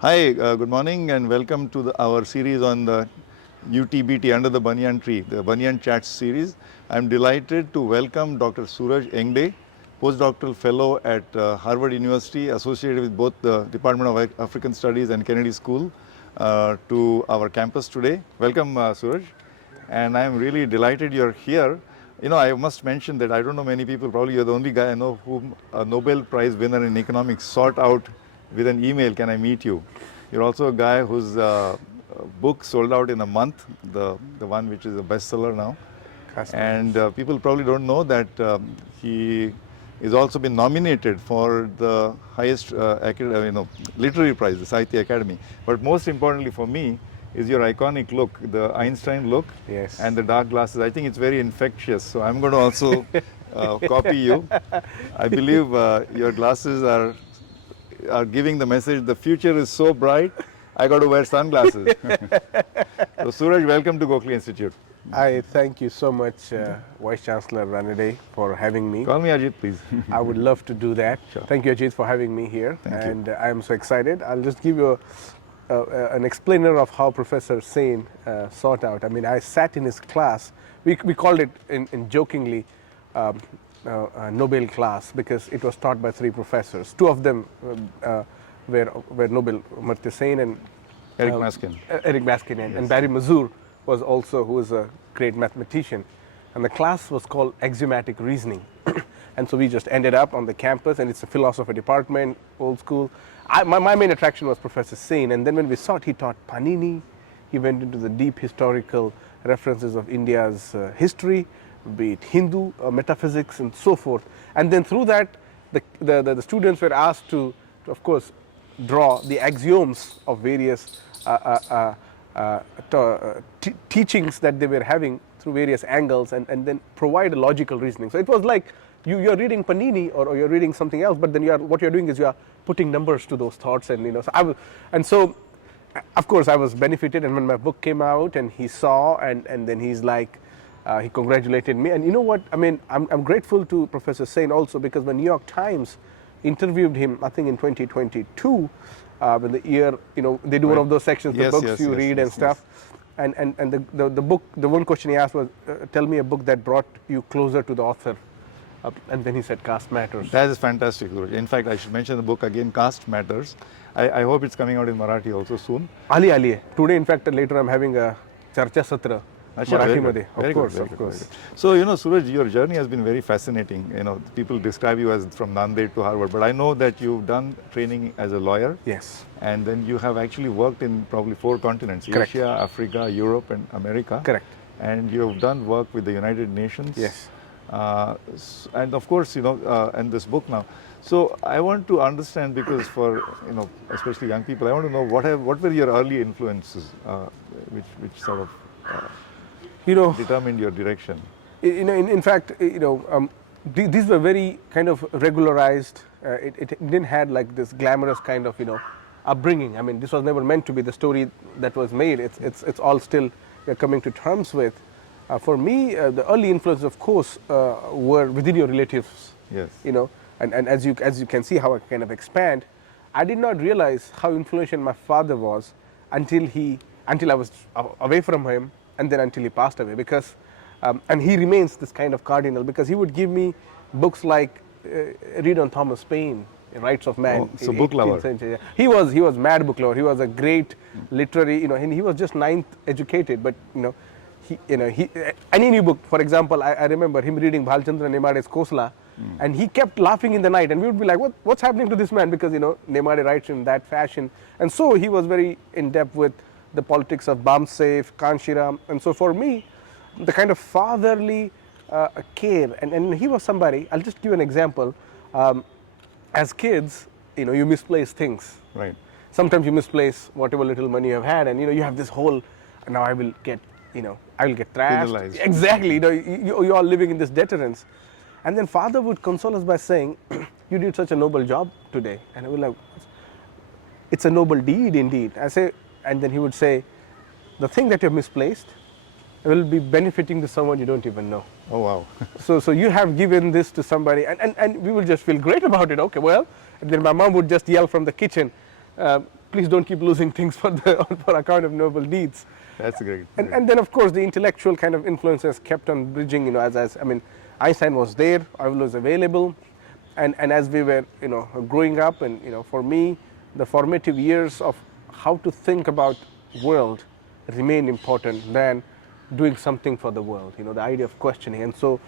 Hi, good morning and welcome to our series on the UTBT under the Banyan tree, the Banyan Chats series. I'm delighted to welcome Dr. Suraj Yengde, postdoctoral fellow at Harvard University, associated with both the Department of African Studies and Kennedy School, to our campus today. Welcome, Suraj. And I'm really delighted you're here. You know, I must mention that I don't know many people, probably you're the only guy I know whom a Nobel Prize winner in economics sought out with an email, can I meet you? You're also a guy whose book sold out in a month, the one which is a bestseller now. And people probably don't know that he is also been nominated for the highest literary prize, the Sahitya Academy. But most importantly for me is your iconic look, the Einstein look, Yes. and the dark glasses. I think it's very infectious. So I'm going to also copy you. I believe your glasses are giving the message, the future is so bright, I got to wear sunglasses. So Suraj, welcome to Gokhale Institute. I thank you so much, Vice Chancellor Ranade, for having me. Call me Ajit, please. I would love to do that. Sure. Thank you, Ajit, for having me here. Thank you. I am so excited. I'll just give you an explainer of how Professor Sen sought out. I mean, I sat in his class. We called it in jokingly Nobel class because it was taught by 3 professors. 2 of them were Nobel, Amartya Sen and Eric Maskin. Eric Maskin Yes. and Barry Mazur was also, who was a great mathematician. And the class was called Axiomatic Reasoning. And so we just ended up on the campus, and it's a philosophy department, old school. My main attraction was Professor Sen, and then when we saw it, he taught Panini. He went into the deep historical references of India's history, be it Hindu, metaphysics, and so forth. And then through that, the students were asked to, of course, draw the axioms of various teachings that they were having through various angles, and then provide a logical reasoning. So it was like you're reading Panini or you're reading something else, but then what you're doing is you're putting numbers to those thoughts, and so of course I was benefited. And when my book came out and he saw, and then he's like, he congratulated me. And you know what, I mean, I'm grateful to Professor Sen also, because when New York Times interviewed him, I think in 2022, when the year, they do one of those sections, the books you read and stuff. And the book, the one question he asked was, tell me a book that brought you closer to the author. And then he said, Caste Matters. That is fantastic. In fact, I should mention the book again, Caste Matters. I hope it's coming out in Marathi also soon. Ali Ali. Today, in fact, later I'm having a Charcha Satra. Marathi Madhe. Of course. So, Suraj, your journey has been very fascinating. People describe you as from Nanded to Harvard, but I know that you've done training as a lawyer. Yes. And then you have actually worked in probably 4 continents, Correct. Asia, Africa, Europe, and America. Correct. And you've done work with the United Nations. Yes. And of course, and this book now. So I want to understand, because for, especially young people, I want to know what were your early influences, which sort of determined your direction. In fact, these were very kind of regularized. It didn't had like this glamorous kind of upbringing. I mean, this was never meant to be the story that was made. It's all still we're coming to terms with. For me, the early influences, of course, were within your relatives. Yes. And as you can see how I kind of expand, I did not realize how influential my father was until I was away from him, and then until he passed away. Because and he remains this kind of cardinal, because he would give me books like read on Thomas Paine, Rights of Man. Oh, so book lover. Century. He was mad book lover. He was a great literary, and he was just 9th educated, but any new book, for example, I remember him reading Bhalchandra Nemade's Khosla, and he kept laughing in the night, and we would be like, what's happening to this man? Because Nemade writes in that fashion. And so he was very in depth with the politics of Bamsef, Kanshiram. And so for me, the kind of fatherly care, and he was somebody, I'll just give an example. As kids, you misplace things. Right. Sometimes you misplace whatever little money you have had, and you have this whole, now I will get trashed. Penalized. Exactly. You are living in this deterrence. And then father would console us by saying, you did such a noble job today. And I was like, it's a noble deed indeed. And then he would say, the thing that you have misplaced will be benefiting to someone you don't even know. Oh, wow. So you have given this to somebody, and we will just feel great about it. Okay, well, and then my mom would just yell from the kitchen, please don't keep losing things for for account of noble deeds. That's great. And then of course the intellectual kind of influences kept on bridging, as I mean, Einstein was there, I was available, and as we were, growing up, and for me, the formative years of how to think about world remain important than doing something for the world, the idea of questioning. And so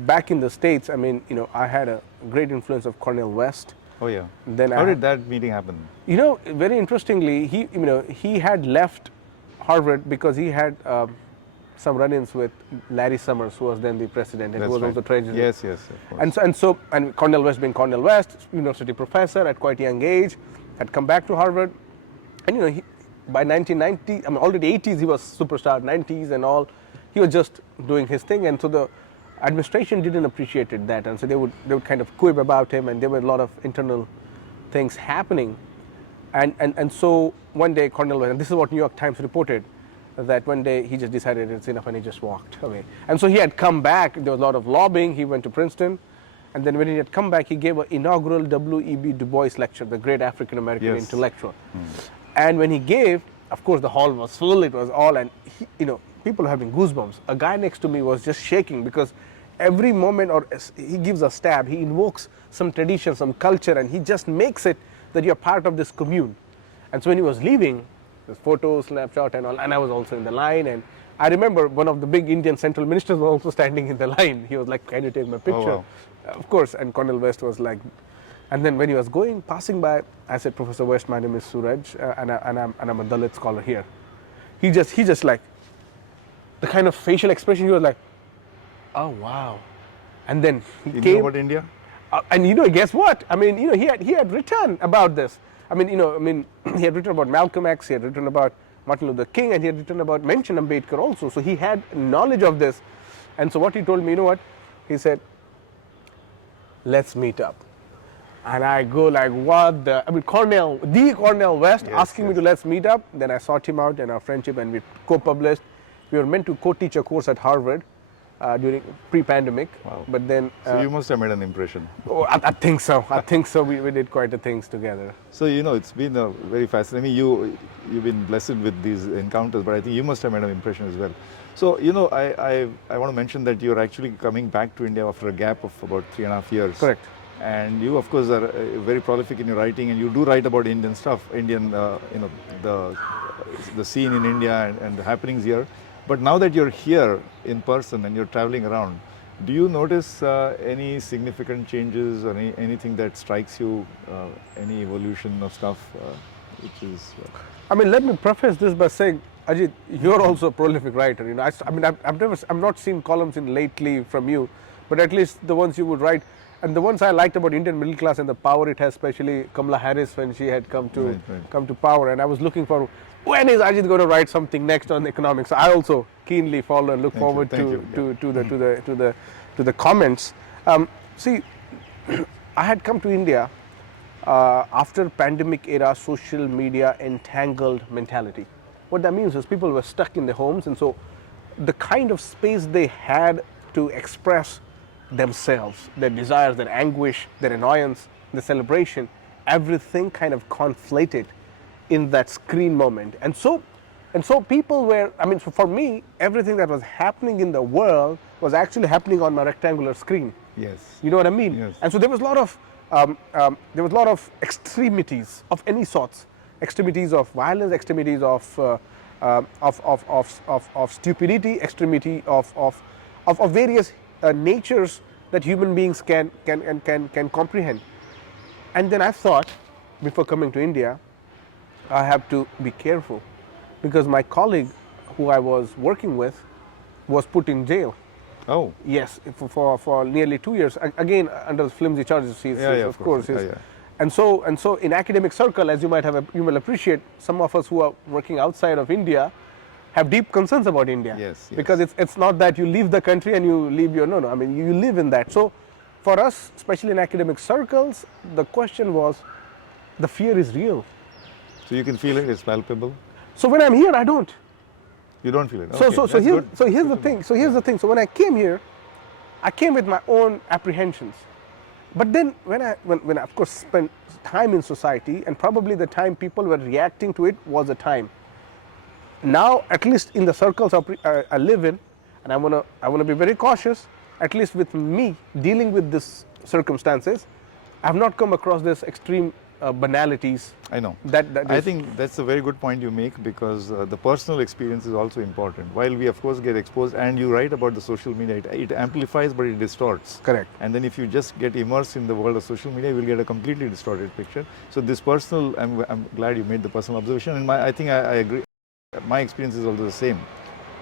back in the States, I mean, I had a great influence of Cornel West. Oh yeah. Then How did that meeting happen? Very interestingly, he had left Harvard because he had some run-ins with Larry Summers, who was then the president, and That's who was right. also treasurer. Yes, of course. And Cornel West, being Cornel West, university professor at quite a young age, had come back to Harvard, and by 1990, I mean, already 80s he was superstar, 90s and all, he was just doing his thing, and so the administration didn't appreciate that, and so they would kind of quib about him, and there were a lot of internal things happening, and so one day Cornel West, and this is what New York Times reported, that one day he just decided it's enough and he just walked away. And so he had come back, there was a lot of lobbying, he went to Princeton, and then when he had come back, he gave an inaugural W.E.B. Du Bois lecture, the great African American intellectual. And when he gave, of course the hall was full, it was all, and people were having goosebumps. A guy next to me was just shaking, because every moment, or he gives a stab, he invokes some tradition, some culture, and he just makes it that you're part of this commune. And so when he was leaving, there's photos, snapshot and all, and I was also in the line, and I remember one of the big Indian central ministers was also standing in the line. He was like, can you take my picture? Oh, wow. Of course, and Cornel West was like, and then when he was passing by, I said, Professor West, my name is Suraj, and I'm a Dalit scholar here. He just like, the kind of facial expression, he was like, oh wow. And then he You came. know about India? And guess what? I mean, he had written about this. I mean, he had written about Malcolm X, he had written about Martin Luther King, and he had written about, mentioned Ambedkar also. So he had knowledge of this. And so what he told me, he said, let's meet up. And I go like, what the, I mean, Cornel West asking me to let's meet up. Then I sought him out in our friendship, and we co-published. We were meant to co-teach a course at Harvard during pre-pandemic. Wow. But then... So you must have made an impression. Oh, I think so. I think so. We did quite a things together. So, it's been a very fascinating. You've been blessed with these encounters, but I think you must have made an impression as well. So, I want to mention that you're actually coming back to India after a gap of about 3.5 years. Correct. And you, of course, are very prolific in your writing, and you do write about Indian stuff, the scene in India and the happenings here. But now that you're here in person and you're traveling around, do you notice any significant changes or anything that strikes you, any evolution of stuff, which is... I mean, let me preface this by saying, Ajit, you're also a prolific writer. I've not seen columns in lately from you, but at least the ones you would write, and the ones I liked about Indian middle class and the power it has, especially Kamala Harris when she had come to power, and I was looking for, when is Ajit going to write something next on economics? So I also keenly follow and look forward to the comments. See, I had come to India after pandemic era social media entangled mentality. What that means is people were stuck in their homes, and so the kind of space they had to express themselves, their desires, their anguish, their annoyance, their celebration, everything kind of conflated in that screen moment. And so people were, I mean, for me, everything that was happening in the world was actually happening on my rectangular screen. Yes. You know what I mean? Yes. And so there was a lot of extremities of any sorts, extremities of violence, extremities of stupidity, extremity of various natures that human beings can comprehend. And then I thought, before coming to India, I have to be careful, because my colleague who I was working with was put in jail. Oh. Yes, for nearly 2 years, again under flimsy charges. Of course. And so in academic circle, as you will appreciate, some of us who are working outside of India have deep concerns about India. Yes. Because it's not that you leave the country and you leave your, I mean, you live in that. So for us, especially in academic circles, the question was, the fear is real. So you can feel it, it's palpable? So when I'm here, I don't. You don't feel it? So Okay, here's the thing. So when I came here, I came with my own apprehensions. But then when I of course spent time in society, and probably the time people were reacting to it was a time. Now, at least in the circles I live in, and I wanna be very cautious. At least with me dealing with this circumstances, I have not come across this extreme banalities. I know. That I is think that's a very good point you make, because the personal experience is also important. While we of course get exposed, and you write about the social media, it amplifies but it distorts. correct. And then if you just get immersed in the world of social media, you will get a completely distorted picture. So this personal, I'm glad you made the personal observation, and I think I agree. My experience is also the same.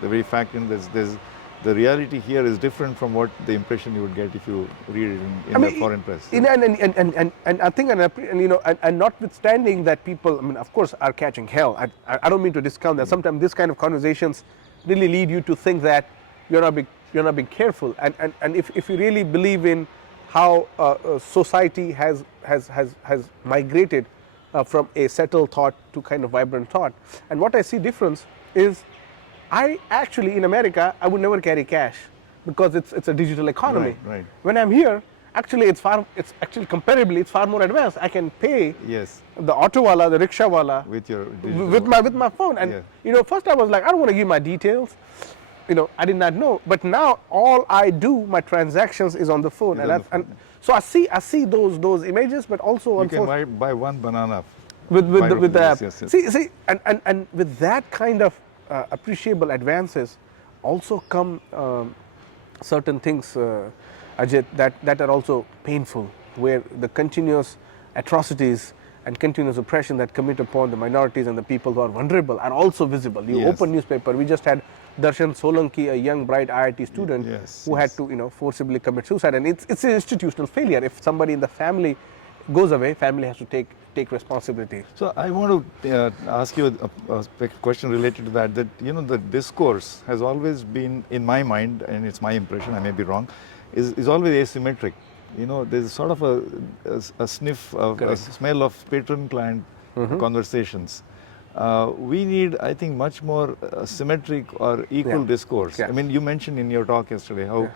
The very fact in there's the reality here is different from what the impression you would get if you read it in the foreign press. And I think, and notwithstanding that people, I mean, of course, are catching hell. I don't mean to discount that. Sometimes this kind of conversations really lead you to think that you're not being careful. And if you really believe in how society has migrated from a settled thought to kind of vibrant thought, and what I see difference is, I actually in America I would never carry cash because it's a digital economy. Right. When I'm here, actually it's actually comparably it's far more advanced. I can pay Yes, the auto wala, the rickshaw wala with your with my phone. And Yeah. first I was like, I don't want to give my details. I did not know. But now all I do, my transactions is on the phone, and so I see those images, but also you can buy one banana with the app. Yes. See, and with that kind of appreciable advances, also come certain things, Ajit, that are also painful, where the continuous atrocities and continuous oppression that commit upon the minorities and the people who are vulnerable are also visible. You Yes. open newspaper, we just had Darshan Solanki, a young bright IIT student, Yes, who had to forcibly commit suicide, and it's an institutional failure. If somebody in the family goes away, family has to take responsibility. So I want to ask you a question related to that. That the discourse has always been, in my mind, and it's my impression, I may be wrong, is always asymmetric. There's sort of a sniff of a Correct. smell of patron-client conversations. We need, I think, much more symmetric or equal Yeah. discourse. Yeah. I mean, you mentioned in your talk yesterday how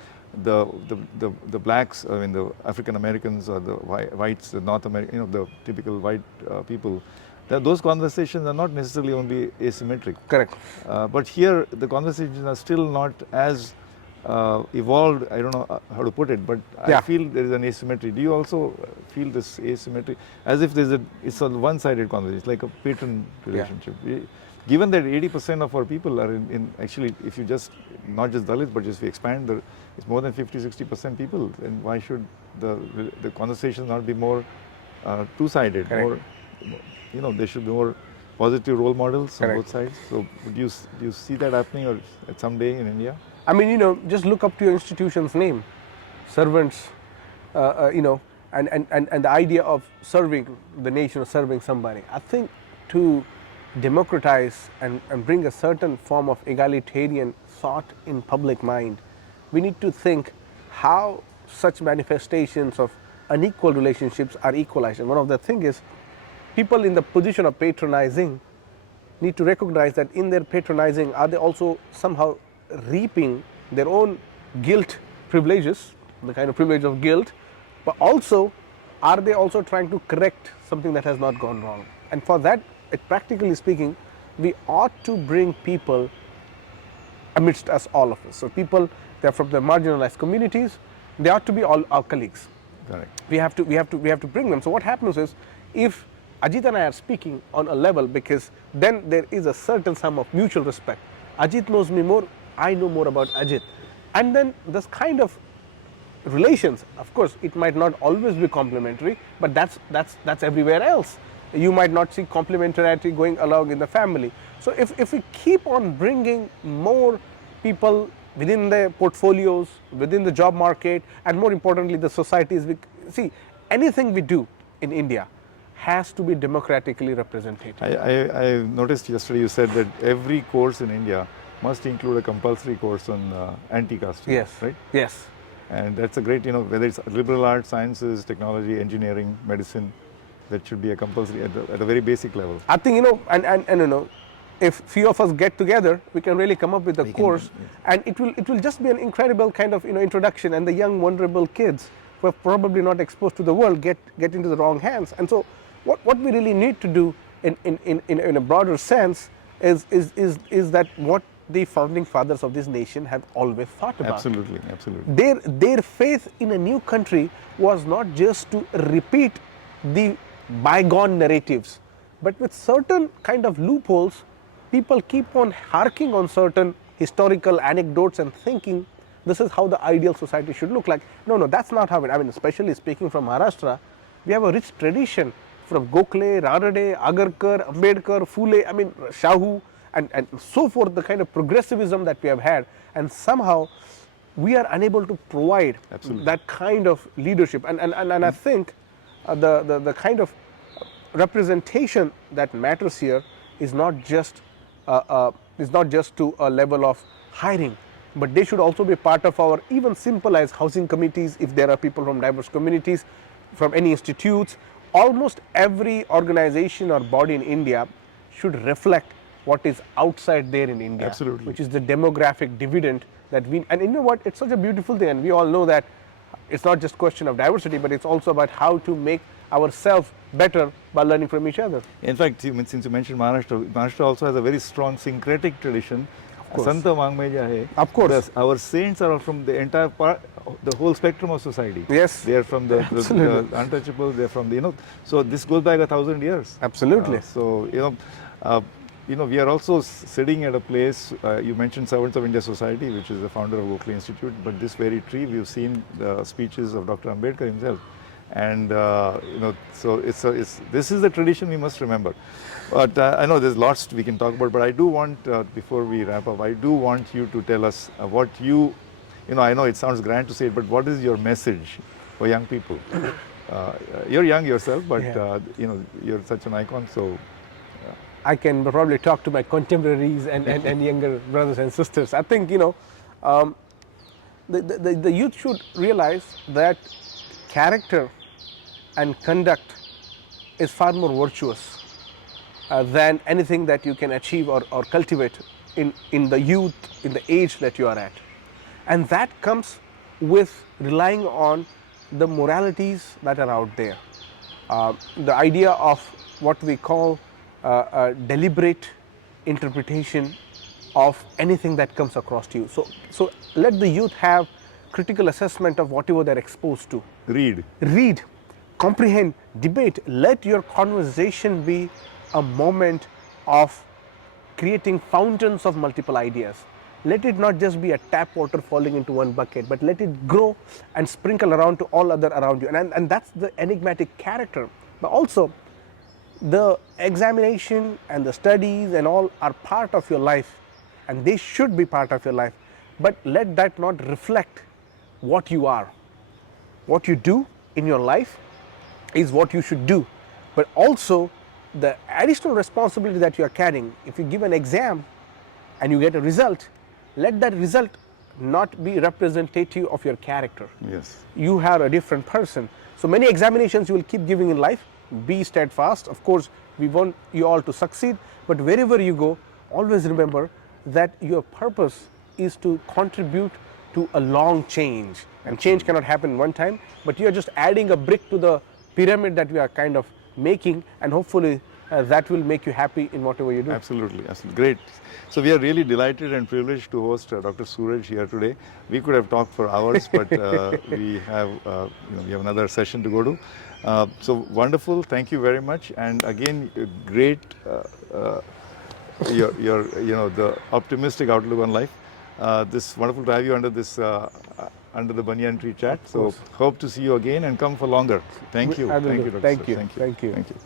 the blacks, I mean, the African Americans or the whites, the North American, the typical white people, those conversations are not necessarily only asymmetric. Correct. But here, the conversations are still not as evolved. I don't know how to put it, but Yeah. I feel there is an asymmetry. Do you also feel this asymmetry? As if it's a one-sided conversation, it's like a patron relationship. Given that 80% of our people are actually, if you just, not just Dalits, but just if we expand, it's more than 50-60% people, then why should the conversation not be more two-sided? Correct. More, there should be more positive role models on Correct. both sides. So do you see that happening or at some day in India? I mean, just look up to your institution's name, servants, and the idea of serving the nation or serving somebody. I think to democratize and bring a certain form of egalitarian thought in public mind, we need to think how such manifestations of unequal relationships are equalized. And one of the things is, people in the position of patronizing need to recognize that in their patronizing, are they also somehow reaping their own guilt privileges, the kind of privilege of guilt, but also are they also trying to correct something that has not gone wrong? And for that, practically speaking, we ought to bring people amidst us, all of us. So people, they're from the marginalized communities, they ought to be all our colleagues. Correct. We have to bring them. So what happens is, if Ajit and I are speaking on a level, because then there is a certain sum of mutual respect. Ajit knows me more, I know more about Ajit. And then this kind of relations, of course, it might not always be complementary, but that's everywhere else. You might not see complementarity going along in the family. So if we keep on bringing more people within the portfolios, within the job market, and more importantly the societies, anything we do in India has to be democratically represented. I noticed yesterday you said that every course in India must include a compulsory course on anti-caste. Yes. Right? Yes. And that's a great, whether it's liberal arts, sciences, technology, engineering, medicine, that should be a compulsory at a very basic level. I think, and if few of us get together, we can really come up with a course, and it will just be an incredible kind of introduction, and the young vulnerable kids were probably not exposed to the world get into the wrong hands. And so what we really need to do in a broader sense is that what the founding fathers of this nation have always thought about. Absolutely, absolutely. Their faith in a new country was not just to repeat the bygone narratives, but with certain kind of loopholes, people keep on harking on certain historical anecdotes and thinking this is how the ideal society should look like. No, that's not how it. I mean, especially speaking from Maharashtra, we have a rich tradition from Gokhale, Ranade, Agarkar, Ambedkar, Phule, I mean, Shahu, and so forth, the kind of progressivism that we have had, and somehow we are unable to provide that kind of leadership. And I think the kind of representation that matters here is not just to a level of hiring, but they should also be part of our even simple as housing committees. If there are people from diverse communities, from any institutes, almost every organization or body in India should reflect what is outside there in India. Absolutely. Which is the demographic dividend that we, and you know what, it's such a beautiful thing, and we all know that it's not just question of diversity, but it's also about how to make ourselves better by learning from each other. In fact, since you mentioned Maharashtra also has a very strong syncretic tradition. Santa Mangmeja hai. Of course. Our saints are from the entire part, the whole spectrum of society. Yes. They are from the untouchables, they are from the, so this goes back 1,000 years. Absolutely. We are also sitting at a place, you mentioned Servants of India Society, which is the founder of Gokhale Institute, but this very tree, we've seen the speeches of Dr. Ambedkar himself. And, so this is the tradition we must remember. But I know there's lots we can talk about, but I do want, before we wrap up, I do want you to tell us what I know it sounds grand to say it, but what is your message for young people? You're young yourself, but, you're such an icon, so. I can probably talk to my contemporaries and younger brothers and sisters. I think, the youth should realize that character and conduct is far more virtuous than anything that you can achieve or cultivate in the youth, in the age that you are at. And that comes with relying on the moralities that are out there. The idea of what we call a deliberate interpretation of anything that comes across to you. So let the youth have critical assessment of whatever they're exposed to. Read, comprehend, debate. Let your conversation be a moment of creating fountains of multiple ideas. Let it not just be a tap water falling into one bucket, but let it grow and sprinkle around to all other around you. And that's the enigmatic character. But also, the examination and the studies and all are part of your life, and they should be part of your life. But let that not reflect what you are. What you do in your life is what you should do. But also, the additional responsibility that you are carrying, if you give an exam and you get a result, let that result not be representative of your character. Yes. You are a different person. So many examinations you will keep giving in life. Be steadfast. Of course, we want you all to succeed, but wherever you go, always remember that your purpose is to contribute to a long change. And change cannot happen in one time, but you are just adding a brick to the pyramid that we are kind of making, and hopefully that will make you happy in whatever you do. Absolutely, absolutely. Great. So we are really delighted and privileged to host Dr. Suraj here today. We could have talked for hours, but we have another session to go to. So wonderful. Thank you very much. And again, great. The optimistic outlook on life. This wonderful to have you under this under the Banyan Tree chat. So hope to see you again and come for longer. Thank you. Thank you. Dr. Suraj. Thank you. Thank you.